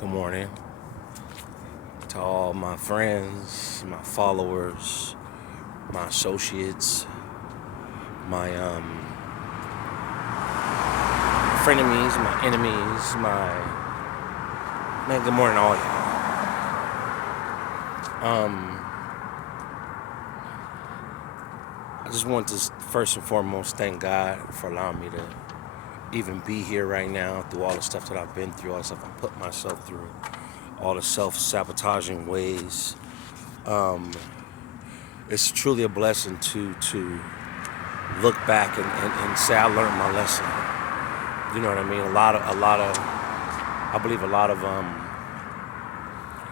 Good morning to all my friends, my followers, my associates, my frenemies, my enemies, man. Good morning, to all y'all. I just want to first and foremost thank God for allowing me to even be here right now through all the stuff that I've been through, all the stuff I put myself through, all the self-sabotaging ways. It's truly a blessing to look back and say I learned my lesson. You know what I mean? I believe a lot of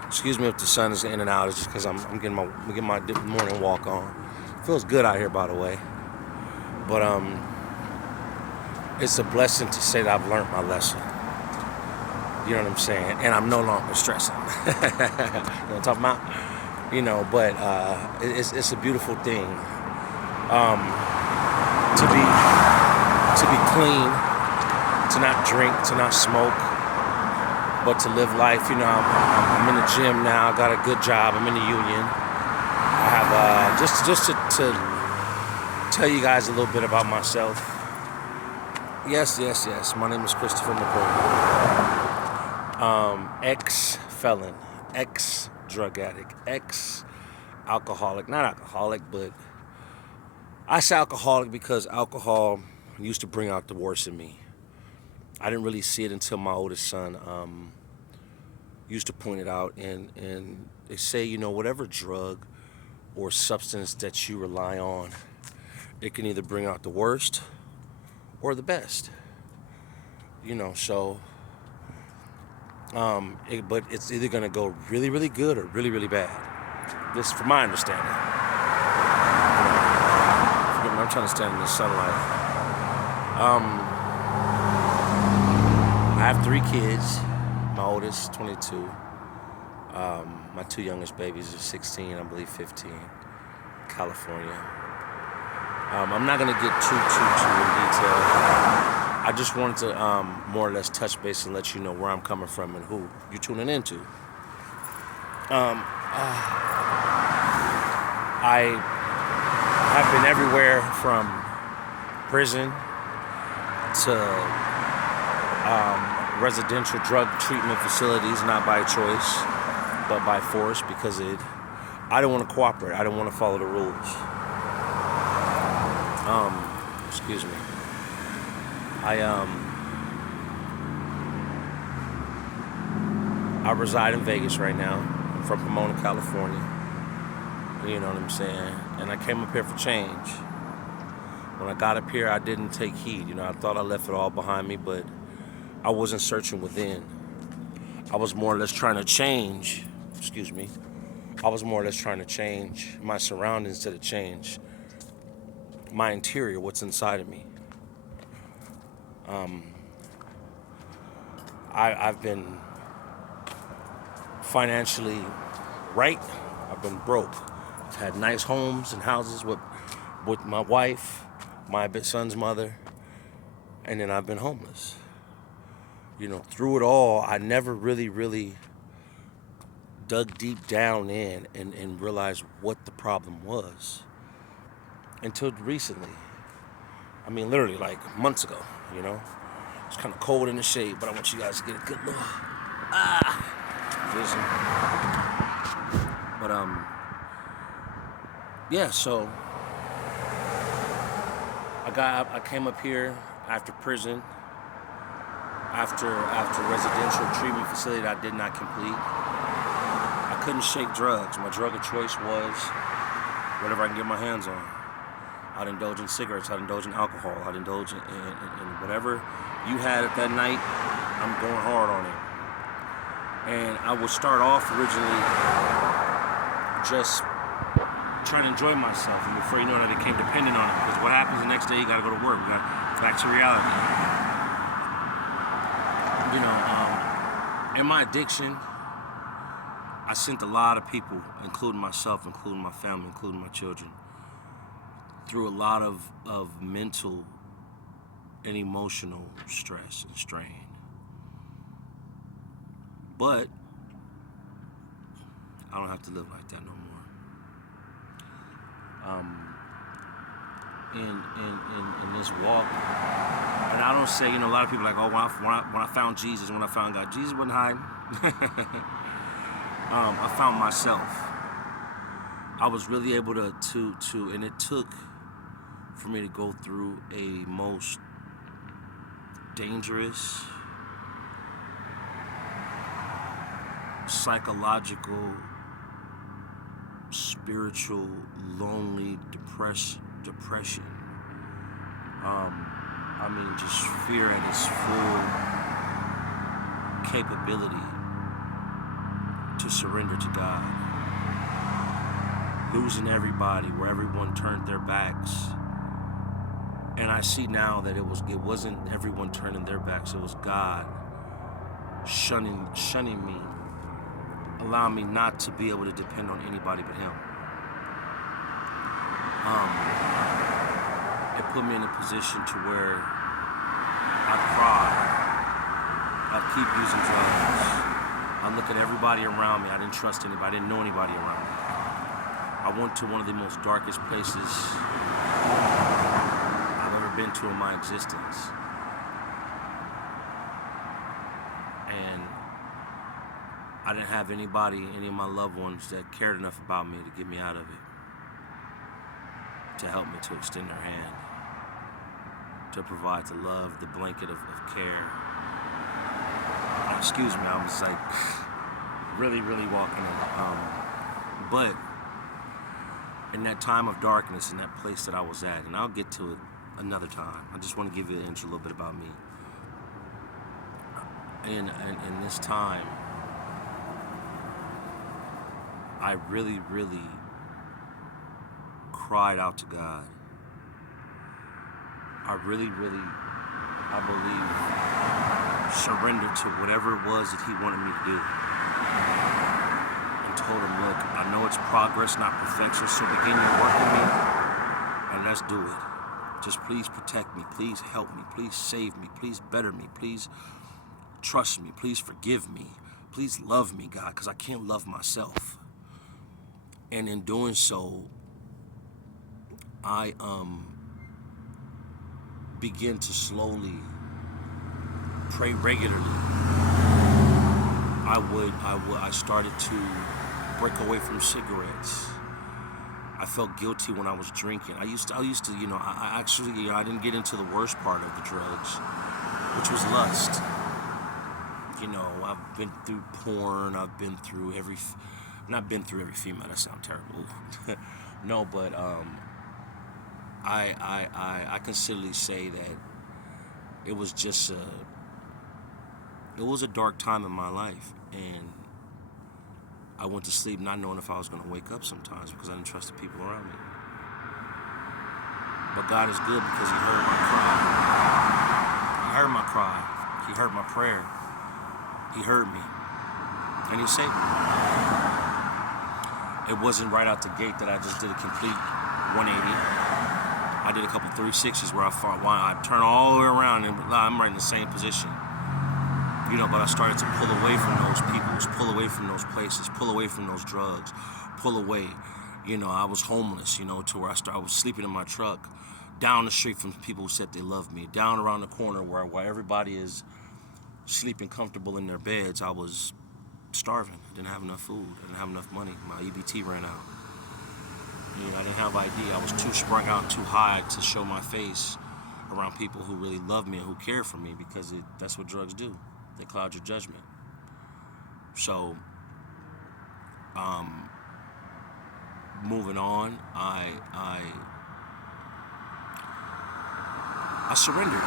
excuse me if the sun is in and out. It's just because I'm getting my morning walk on. Feels good out here, by the way. But it's a blessing to say that I've learned my lesson. You know what I'm saying? And I'm no longer stressing. You know what I'm talking about? But it's a beautiful thing to be clean, to not drink, to not smoke, but to live life. I'm in the gym now. I got a good job. I'm in the union. I have just to tell you guys a little bit about myself. Yes. My name is Christopher McCoy. Ex-felon, ex-drug addict, ex-alcoholic. Not alcoholic, but I say alcoholic because alcohol used to bring out the worst in me. I didn't really see it until my oldest son used to point it out. And they say, whatever drug or substance that you rely on, it can either bring out the worst or the best. But it's either going to go really, really good or really, really bad. This, from my understanding. I'm trying to stand in the sunlight. I have 3 kids. My oldest, 22. My 2 youngest babies are 16, I believe 15. California. I'm not going to get too in detail. I just wanted to more or less touch base and let you know where I'm coming from and who you're tuning into. I have been everywhere from prison to residential drug treatment facilities, not by choice, but by force, because I didn't want to cooperate. I didn't want to follow the rules. Excuse me. I reside in Vegas right now. I'm from Pomona, California. You know what I'm saying? And I came up here for change. When I got up here, I didn't take heed. I thought I left it all behind me, but I wasn't searching within. I was more or less trying to change. Excuse me. I was more or less trying to change my surroundings instead of change my interior, what's inside of me. I've been financially right. I've been broke. I've had nice homes and houses with my wife, my son's mother, and then I've been homeless. Through it all, I never really dug deep down in and realized what the problem was until recently. I mean, literally like months ago, It's kind of cold in the shade, but I want you guys to get a good look. Vision. But yeah, so I came up here after prison, after residential treatment facility that I did not complete. I couldn't shake drugs. My drug of choice was whatever I can get my hands on. I'd indulge in cigarettes, I'd indulge in alcohol, I'd indulge in whatever you had at that night, I'm going hard on it. And I would start off originally just trying to enjoy myself, and before you know it, I became dependent on it, because what happens the next day, you gotta go to work, we got back to reality. In my addiction, I sent a lot of people, including myself, including my family, including my children, through a lot of mental and emotional stress and strain. But I don't have to live like that no more. In this walk, and I don't say, a lot of people are like, oh, when I found Jesus, when I found God, Jesus wasn't hiding. I found myself. I was really able to, and it took for me to go through a most dangerous, psychological, spiritual, lonely, depression. Just fear at its full capability to surrender to God. Losing everybody, where everyone turned their backs. And I see now that it wasn't everyone turning their backs, it was God shunning me, allowing me not to be able to depend on anybody but Him. It put me in a position to where I'd cry, I'd keep using drugs, I'd look at everybody around me, I didn't trust anybody, I didn't know anybody around me. I went to one of the most darkest places I've ever been to in my existence. And I didn't have any of my loved ones that cared enough about me to get me out of it, to help me, to extend their hand, to provide the love, the blanket of care. Excuse me, I was like really, really walking in. But in that time of darkness, in that place that I was at, and I'll get to it another time. I just want to give you an intro, a little bit about me. In this time, I really, really cried out to God. I really, really, I believe, surrendered to whatever it was that He wanted me to do. And told Him, look, I know it's progress, not perfection, so begin your work in me, and let's do it. Just please protect me, please help me, please save me, please better me, please trust me, please forgive me, please love me, God, because I can't love myself. And in doing so, I begin to slowly pray regularly. I started to break away from cigarettes. I felt guilty when I was drinking. I used to, I didn't get into the worst part of the drugs, which was lust. I've been through porn. I've been through not been through every female. That sounds terrible. No, but I can silly say that it was just it was a dark time in my life, and I went to sleep not knowing if I was going to wake up sometimes because I didn't trust the people around me. But God is good because He heard my cry. He heard my cry. He heard my prayer. He heard me, and He saved me. It wasn't right out the gate that I just did a complete 180. I did a couple 360s where I turned all the way around and I'm right in the same position. But I started to pull away from those people, pull away from those places, pull away from those drugs, pull away. I was homeless, to where I was sleeping in my truck, down the street from people who said they loved me, down around the corner where everybody is sleeping comfortable in their beds. I was starving. I didn't have enough food. I didn't have enough money. My EBT ran out. I didn't have ID. I was too sprung out, too high to show my face around people who really love me and who care for me, because that's what drugs do. They cloud your judgment. So, moving on, I surrendered,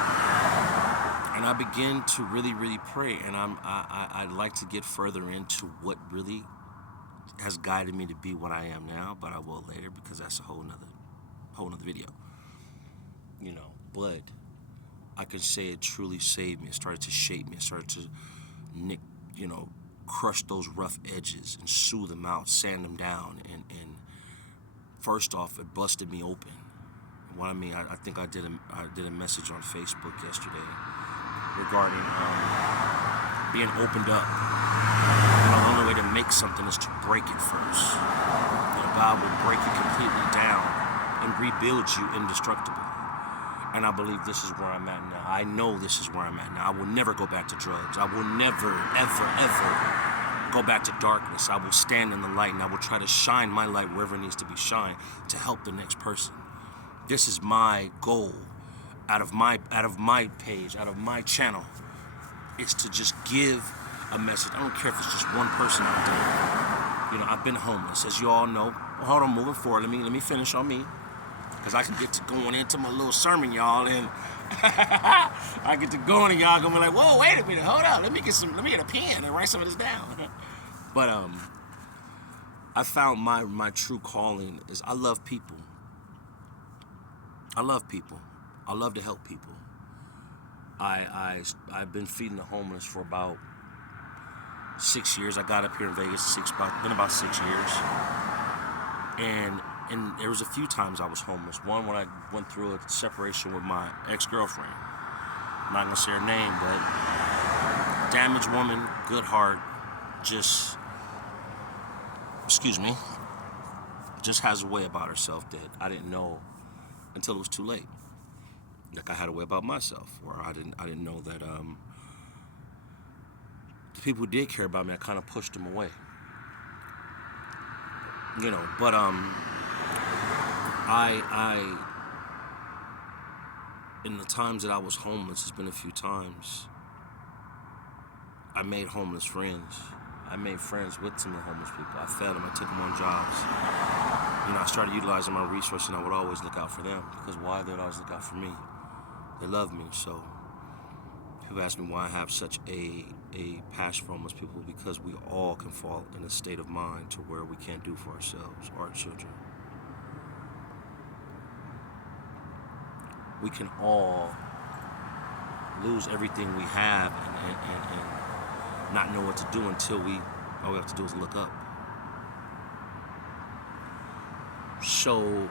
and I began to really, really pray. And I'd like to get further into what really has guided me to be what I am now, but I will later, because that's a whole nother video. But I can say it truly saved me. It started to shape me. It started to crush those rough edges and smooth them out, sand them down. And first off, it busted me open. What I mean, I think I did a message on Facebook yesterday regarding being opened up. make something is to break it first. God will break it completely down and rebuild you indestructible. And I believe this is where I'm at now. I know this is where I'm at now. I will never go back to drugs. I will never, ever, ever go back to darkness. I will stand in the light, and I will try to shine my light wherever it needs to be shined to help the next person. This is my goal out of my page, out of my channel, is to just give a message. I don't care if it's just one person out there. I've been homeless, as you all know. Hold on, moving forward. Let me finish on me, because I can get to going into my little sermon, y'all, and I get to going, and y'all gonna be like, "Whoa, wait a minute, hold up. Let me get a pen and write some of this down." But I found my true calling is I love people. I love people. I love to help people. I've been feeding the homeless for about 6 years. I got up here in Vegas, been about 6 years. And there was a few times I was homeless. One, when I went through a separation with my ex-girlfriend. I'm not gonna say her name, but damaged woman, good heart, just has a way about herself that I didn't know until it was too late. Like I had a way about myself, or I didn't know that the people who did care about me, I kind of pushed them away. But I in the times that I was homeless, it's been a few times, I made homeless friends. I made friends with some of the homeless people. I fed them, I took them on jobs. I started utilizing my resources, and I would always look out for them. Because why? They would always look out for me. They love me. So people ask me why I have such a passion for homeless people, because we all can fall in a state of mind to where we can't do for ourselves or our children. We can all lose everything we have and not know what to do until all we have to do is look up. So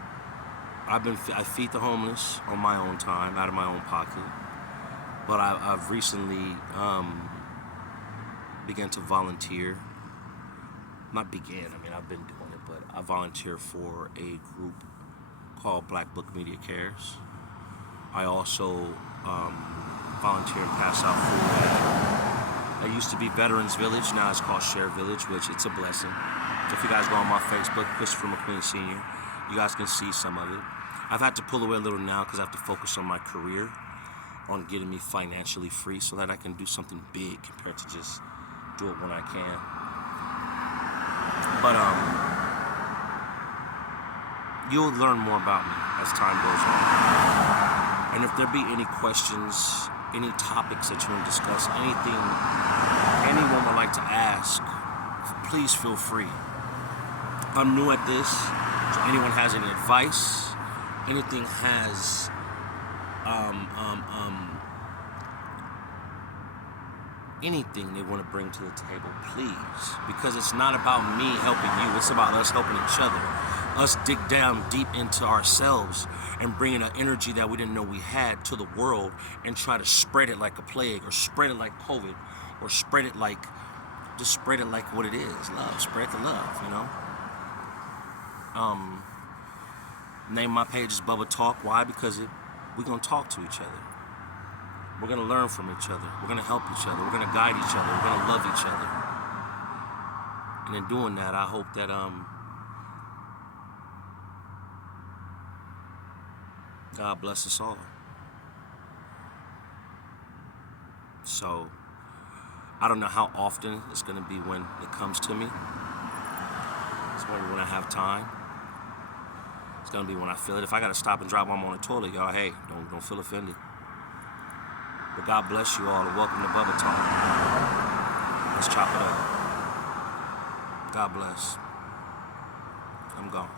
I feed the homeless on my own time, out of my own pocket. But I've recently began to volunteer. I've been doing it, but I volunteer for a group called Black Book Media Cares. I also volunteer and pass out food. It used to be Veterans Village, now it's called Share Village, which it's a blessing. If you guys go on my Facebook, Christopher McQueen Sr., you guys can see some of it. I've had to pull away a little now because I have to focus on my career, on getting me financially free so that I can do something big compared to just do it when I can. But you'll learn more about me as time goes on. And if there be any questions, any topics that you want to discuss, anything anyone would like to ask, please feel free. I'm new at this, so anyone has any advice, anything has anything they want to bring to the table, please. Because it's not about me helping you, it's about us helping each other. Us dig down deep into ourselves and bringing an energy that we didn't know we had to the world and try to spread it like a plague, or spread it like COVID, or spread it like what it is. Love, spread the love, Name my page is Bubba Talk. Why? Because we're going to talk to each other. We're going to learn from each other. We're going to help each other. We're going to guide each other. We're going to love each other. And in doing that, I hope that God bless us all. So, I don't know how often it's going to be when it comes to me. It's when I have time. It's going to be when I feel it. If I got to stop and drop mom on the toilet, y'all, hey, don't feel offended. But God bless you all, and welcome to Bubba Talk. Let's chop it up. God bless. I'm gone.